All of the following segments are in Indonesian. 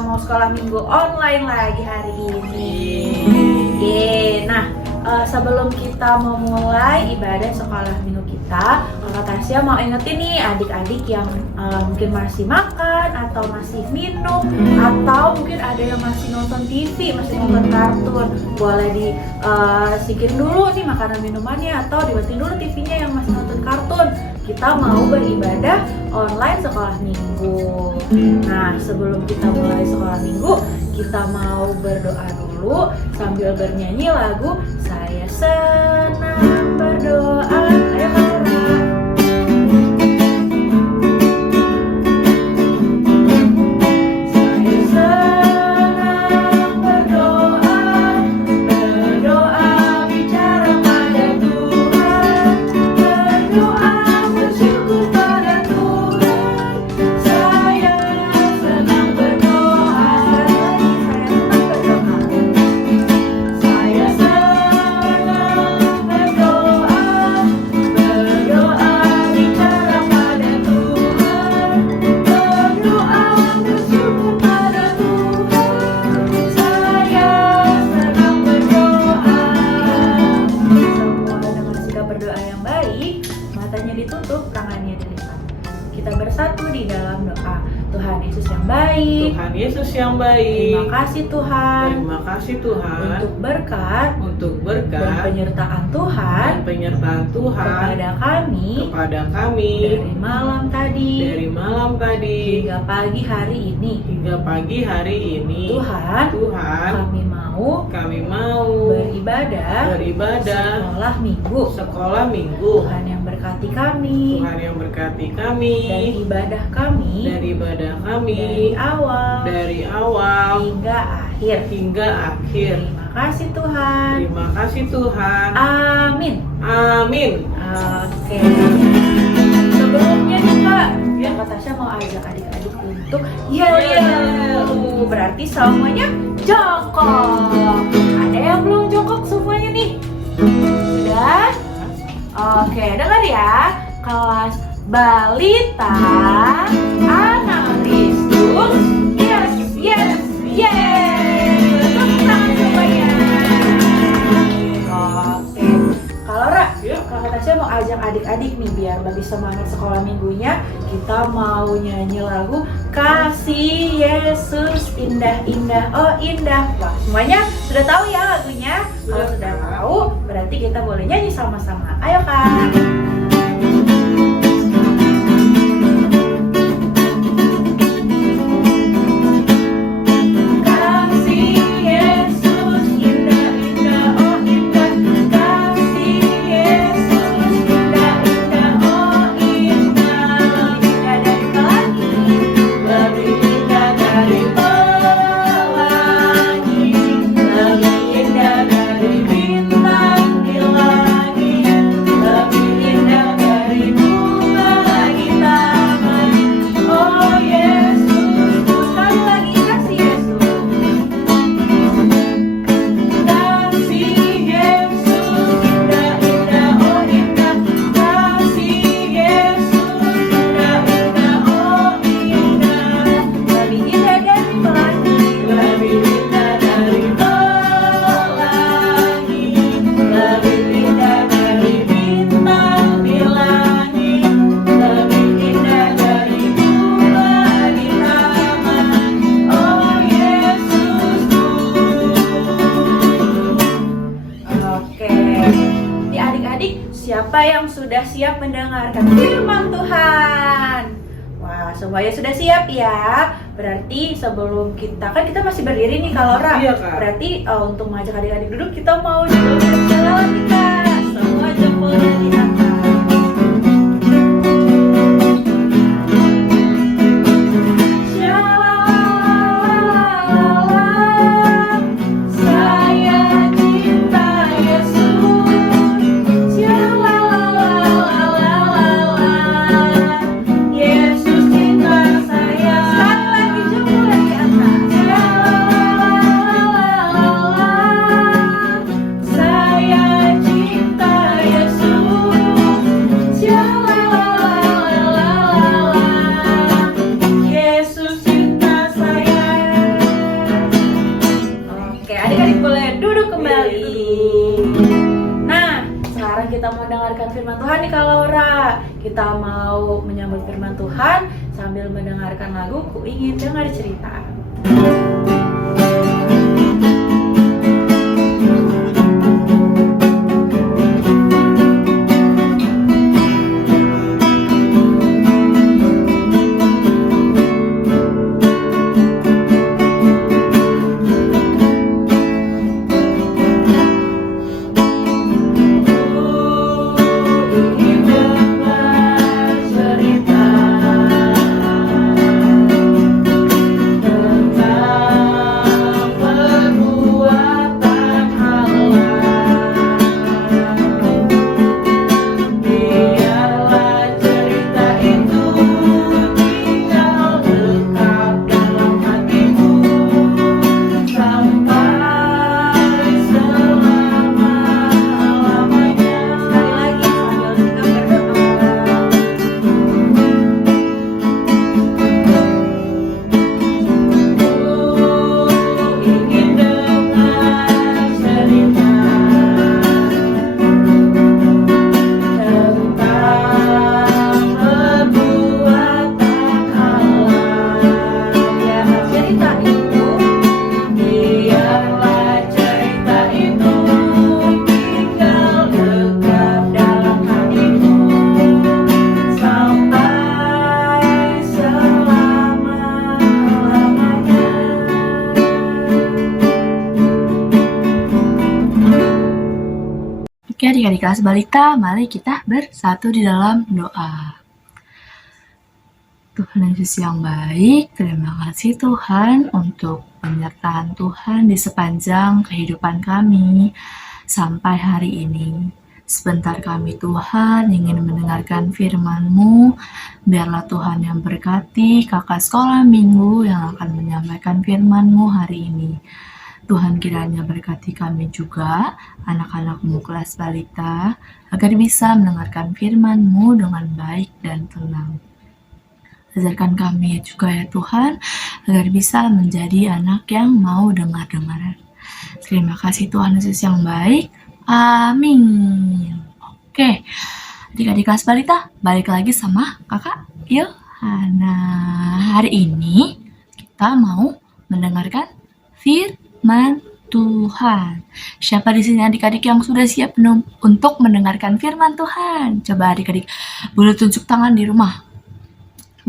mau sekolah minggu online lagi hari ini. Nah, sebelum kita memulai ibadah sekolah minggu kita, Kakak Tasya mau ingetin nih adik-adik yang mungkin masih makan atau masih minum atau mungkin ada yang masih nonton TV, masih nonton kartun, boleh disikin dulu nih makanan minumannya atau dimatiin dulu TV-nya yang masih nonton kartun. Kita mau beribadah online sekolah minggu. Nah, sebelum kita mulai sekolah minggu, kita mau berdoa dulu sambil bernyanyi lagu Saya Senang Berdoa. Ayo Kak Ra. Bersatu di dalam doa. Tuhan Yesus yang baik. Tuhan Yesus yang baik. Terima kasih Tuhan. Terima kasih Tuhan. Untuk berkat dan penyertaan Tuhan. Kepada kami. Dari malam tadi. Hingga pagi hari ini. Tuhan. Kami mau beribadah sekolah minggu. Tuhan yang berkati kami. Dan ibadah kami. Dari awal hingga akhir. Terima kasih Tuhan. Amin. Oke. Sebelumnya nih Kak, Kak Tasya mau ajak adik-adik untuk yel. Berarti semuanya jongkok. Ada yang belum jongkok semuanya nih? Sudah? Oke, dengar ya. Kelas balita anak Kristus. Yes. Tepuk tangan semuanya. Oke. Kalau Ra, Kakak Tasya mau ajak adik-adik nih biar lebih semangat sekolah minggunya. Kita mau nyanyi lagu Kasih Yesus indah-indah, oh indah. Wah, semuanya sudah tahu ya lagunya? Kalau sudah tahu, berarti kita boleh nyanyi sama-sama. Ayo Kak. Siapa yang sudah siap mendengarkan firman Tuhan? Wah, semuanya sudah siap ya. Berarti sebelum kita masih berdiri nih kalau Ra. Iya, Kak. Berarti untuk mengajak adik-adik duduk kita mau jalan nih Kak. Semua jempolnya di atas. Saya cinta Yesus. kita mau dengarkan firman Tuhan nih Kak Laura. Kita mau menyambut firman Tuhan sambil mendengarkan lagu Ku Ingin Dengar Cerita. Oke, adik-adik kelas balita, mari kita bersatu di dalam doa. Tuhan Yesus yang baik, terima kasih Tuhan untuk penyertaan Tuhan di sepanjang kehidupan kami sampai hari ini. Sebentar kami Tuhan ingin mendengarkan firman-Mu, biarlah Tuhan yang berkati kakak sekolah minggu yang akan menyampaikan firman-Mu hari ini. Tuhan kiranya berkati kami juga, anak-anak-Mu kelas balita, agar bisa mendengarkan firman-Mu dengan baik dan tenang. Ajarkan kami juga ya Tuhan, agar bisa menjadi anak yang mau dengar-dengaran. Terima kasih Tuhan Yesus yang baik. Amin. Oke, adik-adik kelas balita, balik lagi sama kakak Yohana. Hari ini kita mau mendengarkan firman Tuhan. Siapa di sini adik-adik yang sudah siap untuk mendengarkan firman Tuhan? Coba adik-adik boleh tunjuk tangan di rumah.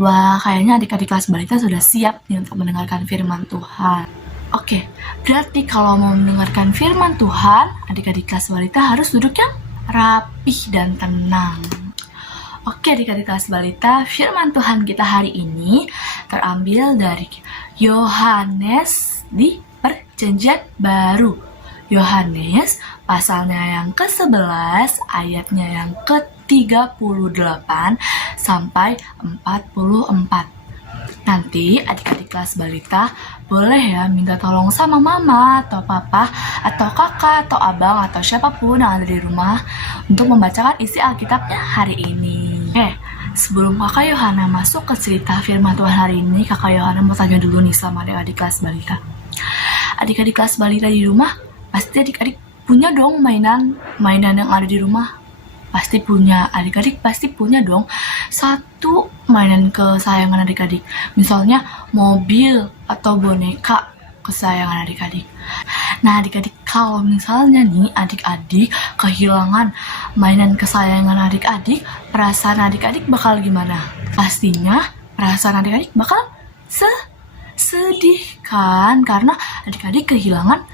Wah, kayaknya adik-adik kelas balita sudah siap nih untuk mendengarkan firman Tuhan. Oke, berarti kalau mau mendengarkan firman Tuhan, adik-adik kelas balita harus duduk yang rapih dan tenang. Oke, adik-adik kelas balita, firman Tuhan kita hari ini terambil dari Yohanes di Perjanjian Baru. Yohanes pasalnya yang ke-11, ayatnya yang ke-38 sampai 44. Nanti adik-adik kelas balita boleh ya minta tolong sama mama atau papa atau kakak atau abang atau siapapun yang ada di rumah untuk membacakan isi Alkitabnya hari ini. Sebelum kakak Yohana masuk ke cerita firman Tuhan hari ini, kakak Yohana mau tanya dulu nih sama adik-adik kelas balita. Adik-adik kelas balita di rumah, pasti adik-adik punya dong mainan yang ada di rumah. Pasti punya, adik-adik pasti punya dong satu mainan kesayangan adik-adik. Misalnya mobil atau boneka kesayangan adik-adik. Nah adik-adik, kalau misalnya nih adik-adik kehilangan mainan kesayangan adik-adik, perasaan adik-adik bakal gimana? Pastinya perasaan adik-adik bakal sedih kan? Karena adik-adik kehilangan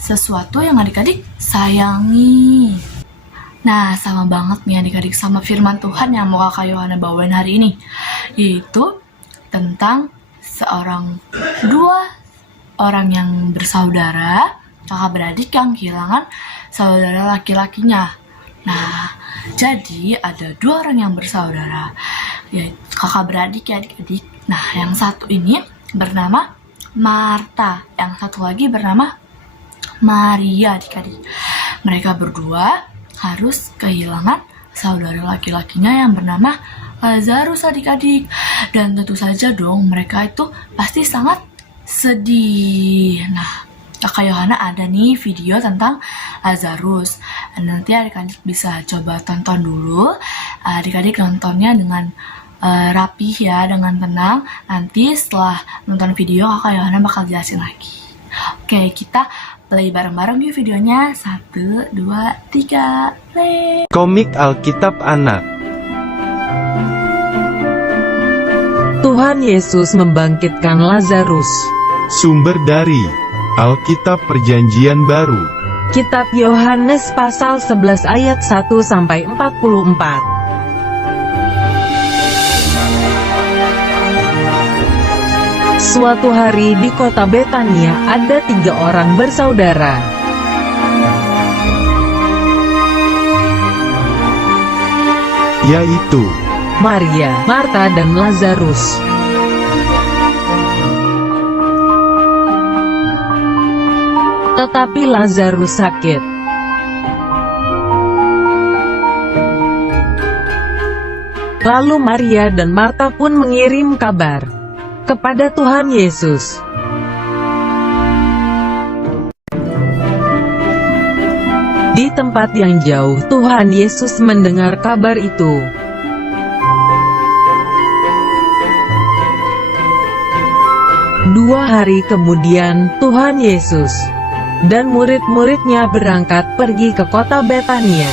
sesuatu yang adik-adik sayangi. Nah, sama banget nih adik-adik sama firman Tuhan yang mau kakak Yohana bawain hari ini, yaitu tentang dua orang yang bersaudara, kakak beradik yang kehilangan saudara laki-lakinya. Nah, jadi ada dua orang yang bersaudara, ya kakak beradik ya adik-adik. Nah, yang satu ini bernama Marta, yang satu lagi bernama Maria adik-adik. Mereka berdua harus kehilangan saudara laki-lakinya yang bernama Lazarus adik-adik. Dan tentu saja dong mereka itu pasti sangat sedih. Nah, kakak Yohana ada nih video tentang Lazarus. Nanti adik-adik bisa coba tonton dulu. Adik-adik nontonnya dengan rapih ya, dengan tenang. Nanti setelah nonton video, Kakak Yohana bakal jelasin lagi. Oke, kita play bareng-bareng yuk videonya. 1, 2, 3, play. Komik Alkitab Anak. Tuhan Yesus membangkitkan Lazarus. Sumber dari Alkitab Perjanjian Baru. Kitab Yohanes pasal 11 ayat 1-44. Suatu hari di kota Betania ada 3 orang bersaudara. Yaitu Maria, Marta dan Lazarus. Tetapi Lazarus sakit. Lalu Maria dan Marta pun mengirim kabar kepada Tuhan Yesus. Di tempat yang jauh, Tuhan Yesus mendengar kabar itu. Dua hari kemudian, Tuhan Yesus dan murid-muridnya berangkat pergi ke kota Betania.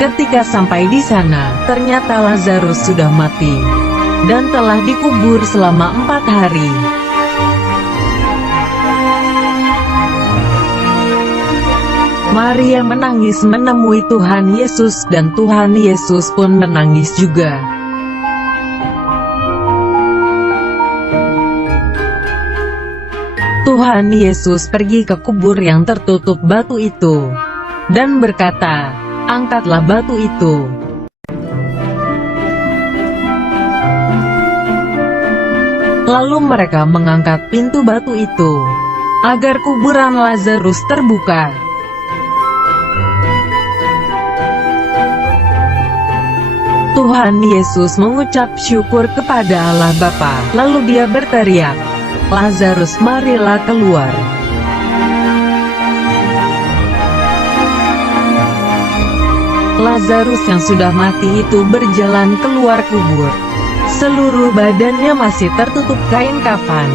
Ketika sampai di sana, ternyata Lazarus sudah mati dan telah dikubur selama 4 hari. Maria menangis menemui Tuhan Yesus dan Tuhan Yesus pun menangis juga. Tuhan Yesus pergi ke kubur yang tertutup batu itu dan berkata, "Angkatlah batu itu." Lalu mereka mengangkat pintu batu itu agar kuburan Lazarus terbuka. Tuhan Yesus mengucap syukur kepada Allah Bapa, lalu dia berteriak, "Lazarus, marilah keluar." Lazarus yang sudah mati itu berjalan keluar kubur. Seluruh badannya masih tertutup kain kafan.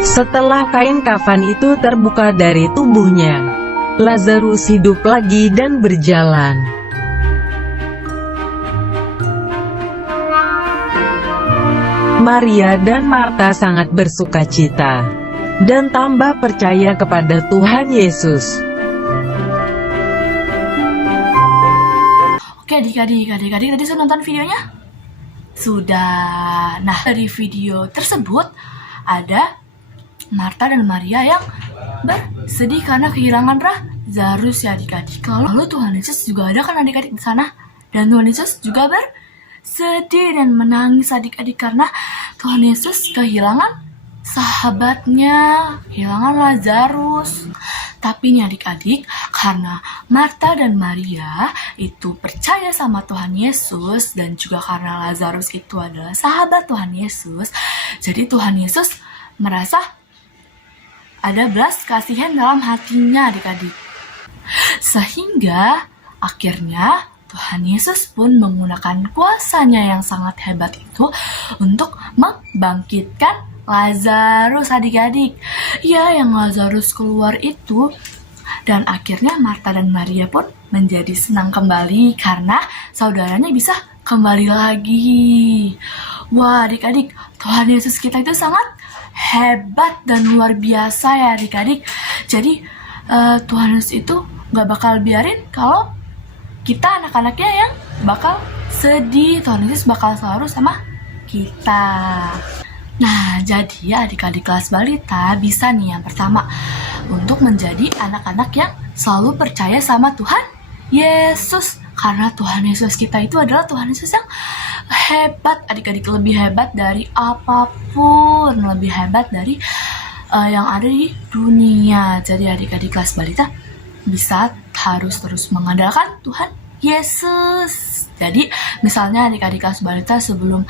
Setelah kain kafan itu terbuka dari tubuhnya, Lazarus hidup lagi dan berjalan. Maria dan Marta sangat bersukacita dan tambah percaya kepada Tuhan Yesus. Oke adik-adik tadi sudah nonton videonya? Sudah. Nah, dari video tersebut ada Marta dan Maria yang bersedih karena kehilangan Lazarus ya adik-adik. Lalu Tuhan Yesus juga ada kan adik-adik di sana, dan Tuhan Yesus juga bersedih dan menangis adik-adik karena Tuhan Yesus kehilangan sahabatnya, kehilangan Lazarus. Tapi nih adik-adik, karena Marta dan Maria itu percaya sama Tuhan Yesus dan juga karena Lazarus itu adalah sahabat Tuhan Yesus, jadi Tuhan Yesus merasa ada belas kasihan dalam hatinya adik-adik. Sehingga akhirnya Tuhan Yesus pun menggunakan kuasanya yang sangat hebat itu untuk membangkitkan Lazarus adik-adik. Ya, yang Lazarus keluar itu. Dan akhirnya Marta dan Maria pun menjadi senang kembali karena saudaranya bisa kembali lagi. Wah adik-adik, Tuhan Yesus kita itu sangat hebat dan luar biasa ya adik-adik. Jadi Tuhan Yesus itu gak bakal biarin kalau kita anak-anaknya yang bakal sedih. Tuhan Yesus bakal selalu sama kita. Nah, jadi ya adik-adik kelas balita bisa nih yang pertama untuk menjadi anak-anak yang selalu percaya sama Tuhan Yesus. Karena Tuhan Yesus kita itu adalah Tuhan Yesus yang hebat adik-adik, lebih hebat dari apapun, lebih hebat dari yang ada di dunia. Jadi adik-adik kelas balita bisa harus terus mengandalkan Tuhan Yesus. Jadi misalnya adik-adik kelas balita sebelum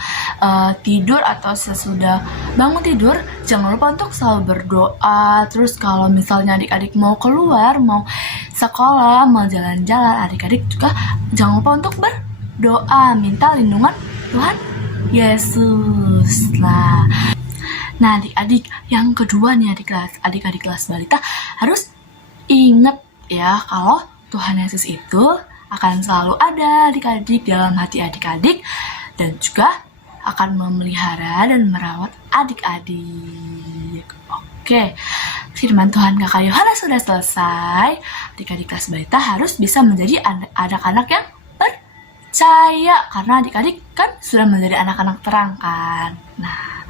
tidur atau sesudah bangun tidur, jangan lupa untuk selalu berdoa. Terus kalau misalnya adik-adik mau keluar, mau sekolah, mau jalan-jalan, adik-adik juga jangan lupa untuk berdoa, minta lindungan Tuhan Yesus lah. Nah adik-adik, yang kedua nih adik-adik kelas balita harus ingat ya kalau Tuhan Yesus itu akan selalu ada adik-adik dalam hati adik-adik dan juga akan memelihara dan merawat adik-adik. Oke, firman Tuhan Kakak Yohana sudah selesai. Adik-adik kelas balita harus bisa menjadi anak-anak yang percaya karena adik-adik kan sudah menjadi anak-anak terang kan. Nah,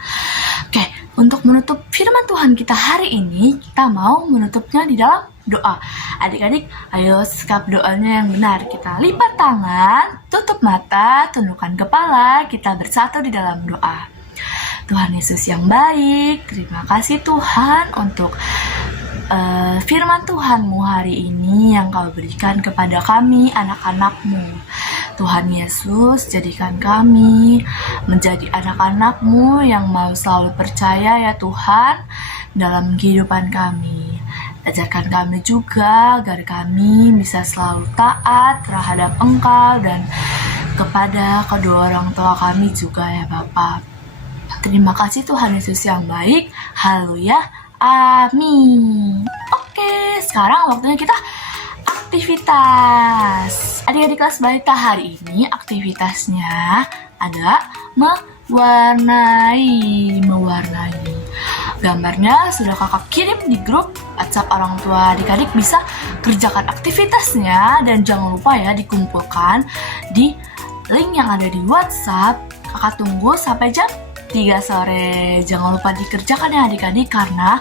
oke, untuk menutup firman Tuhan kita hari ini, kita mau menutupnya di dalam doa. Adik-adik, ayo sikap doanya yang benar. Kita lipat tangan, tutup mata, tundukkan kepala, kita bersatu di dalam doa. Tuhan Yesus yang baik, terima kasih Tuhan untuk firman Tuhan-Mu hari ini yang Kau berikan kepada kami, anak-anak-Mu. Tuhan Yesus, jadikan kami menjadi anak-anak-Mu yang mau selalu percaya ya Tuhan dalam kehidupan kami. Ajarkan kami juga agar kami bisa selalu taat terhadap Engkau dan kepada kedua orang tua kami juga ya Bapa. Terima kasih Tuhan Yesus yang baik. Haleluya. Amin. Oke, sekarang waktunya kita aktivitas. Adik-adik kelas balita hari ini aktivitasnya ada mewarnai. Gambarnya sudah kakak kirim di grup WhatsApp orang tua. Adik-adik bisa kerjakan aktivitasnya dan jangan lupa ya dikumpulkan di link yang ada di WhatsApp. Kakak tunggu sampai jam 3 sore. Jangan lupa dikerjakan ya adik-adik karena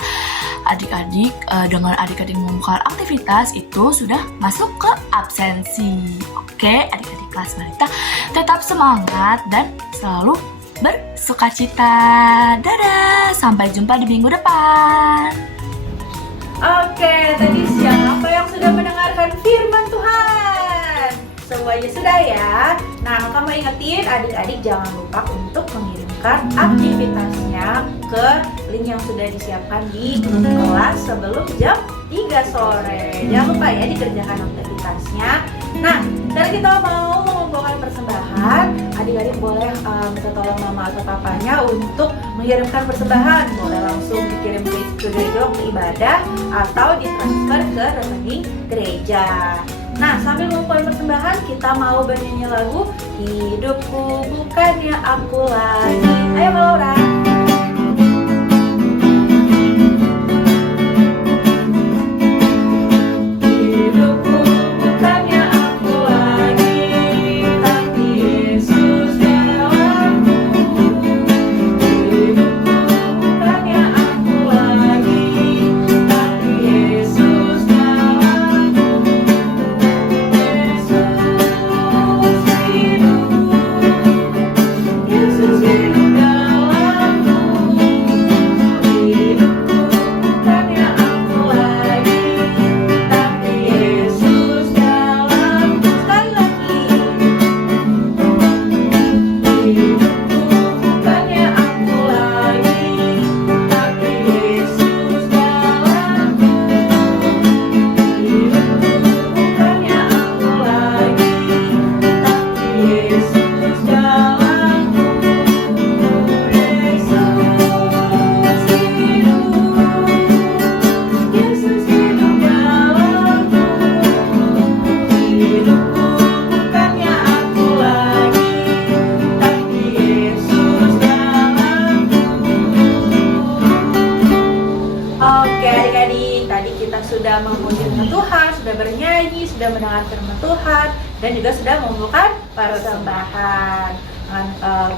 adik-adik dengan adik-adik membuka aktivitas itu sudah masuk ke absensi. Oke, adik-adik kelas balita tetap semangat dan selalu bersukacita. Dadah, sampai jumpa di minggu depan. Oke, tadi siapa yang sudah mendengarkan firman Tuhan? Semuanya sudah ya. Nah, kamu ingetin adik-adik jangan lupa untuk mengirimkan aktivitasnya ke link yang sudah disiapkan di grup kelas sebelum jam 3 sore. Jangan lupa ya dikerjakan aktivitasnya. Nah, sekarang kita mau mengumpulkan persembahan. Adik-adik boleh minta tolong mama atau papanya untuk mengirimkan persembahan. Boleh langsung dikirim ke gereja ke ibadah atau ditransfer ke rekening gereja. Nah, sambil mengumpulkan persembahan, kita mau bernyanyi lagu Hidupku Bukannya Aku Lagi. Ayo Laura. Sudah memuji Tuhan, sudah bernyanyi, sudah mendengar firman Tuhan, dan juga sudah mengumpulkan persembahan.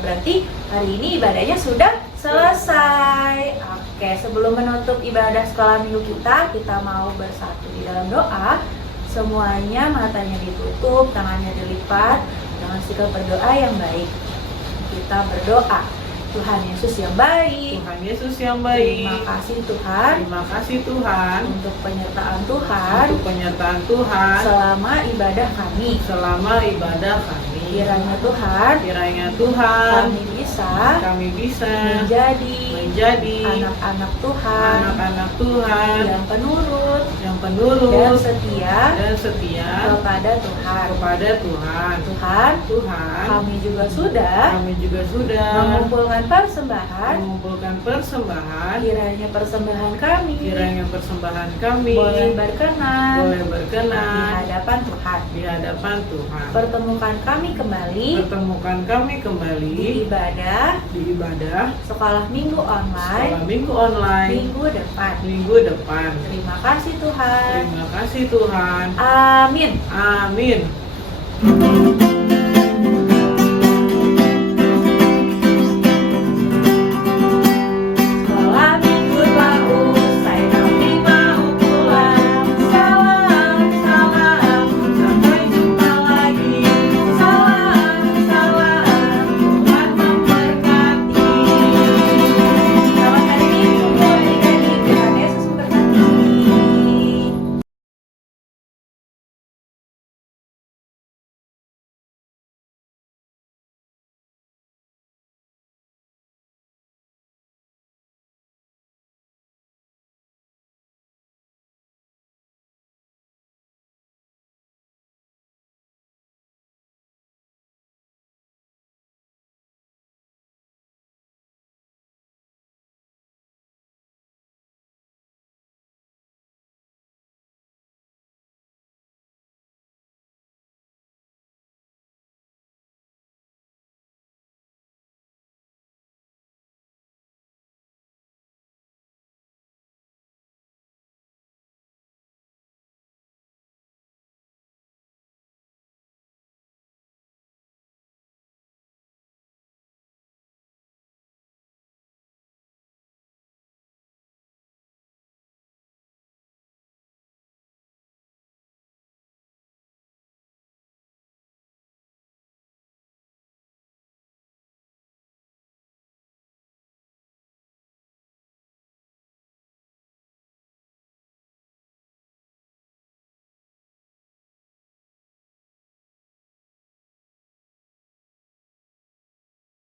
Berarti hari ini ibadahnya sudah selesai. Oke, sebelum menutup ibadah sekolah minggu kita mau bersatu di dalam doa. Semuanya matanya ditutup, tangannya dilipat, dengan sikap berdoa yang baik. Kita berdoa. Tuhan Yesus yang baik. Tuhan Yesus yang baik. Terima kasih Tuhan Terima kasih Tuhan untuk penyertaan Tuhan untuk penyertaan Tuhan selama ibadah kami. selama ibadah kami. Kiranya Tuhan Kiranya Tuhan kami bisa menjadi anak-anak Tuhan anak-anak Tuhan yang penurut yang dan penurut setia dan setia kepada Tuhan. kepada Tuhan. Tuhan, kami juga sudah mengumpulkan mengumpulkan persembahan. kiranya persembahan kami Kiranya persembahan kami boleh berkenan boleh di berkenan hadapan Tuhan. di hadapan Tuhan. Pertemukan kami kembali Pertemukan kami kembali di ibadah di ibadah sekolah minggu online sekolah minggu online minggu depan. Terima kasih Tuhan. Terima kasih Tuhan. Amin. Amin.